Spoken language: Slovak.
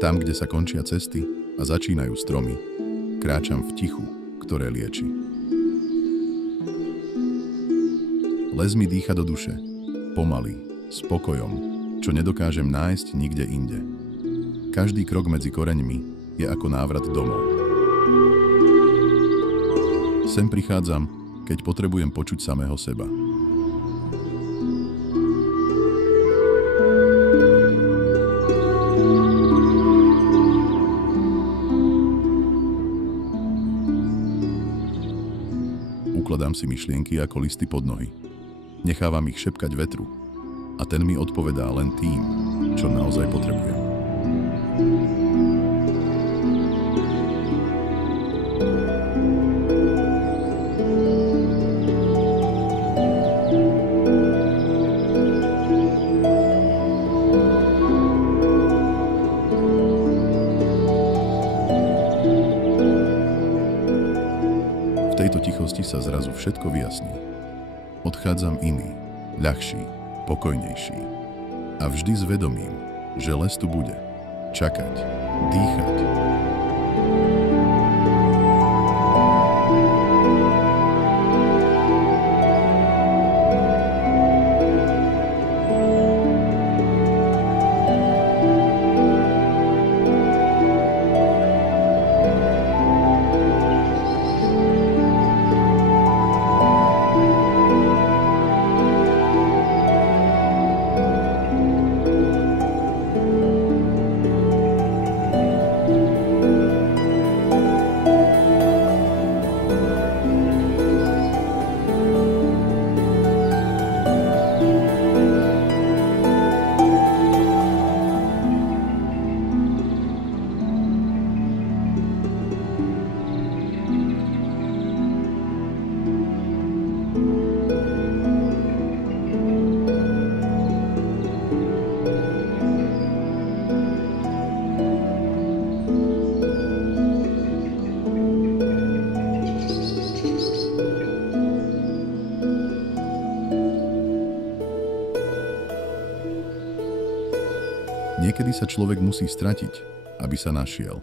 Tam, kde sa končia cesty a začínajú stromy, kráčam v tichu, ktoré lieči. Les mi dýcha do duše, pomaly, s pokojom, čo nedokážem nájsť nikde inde. Každý krok medzi koreňmi je ako návrat domov. Sem prichádzam, keď potrebujem počuť samého seba. Ukladám si myšlienky ako listy pod nohy. Nechávam ich šepkať vetru a ten mi odpovedá len tým, čo naozaj potrebujem. V tejto tichosti sa zrazu všetko vyjasní. Odchádzam iný, ľahší, pokojnejší. A vždy s vedomím, že les tu bude. Čakať, dýchať. Niekedy sa človek musí stratiť, aby sa našiel.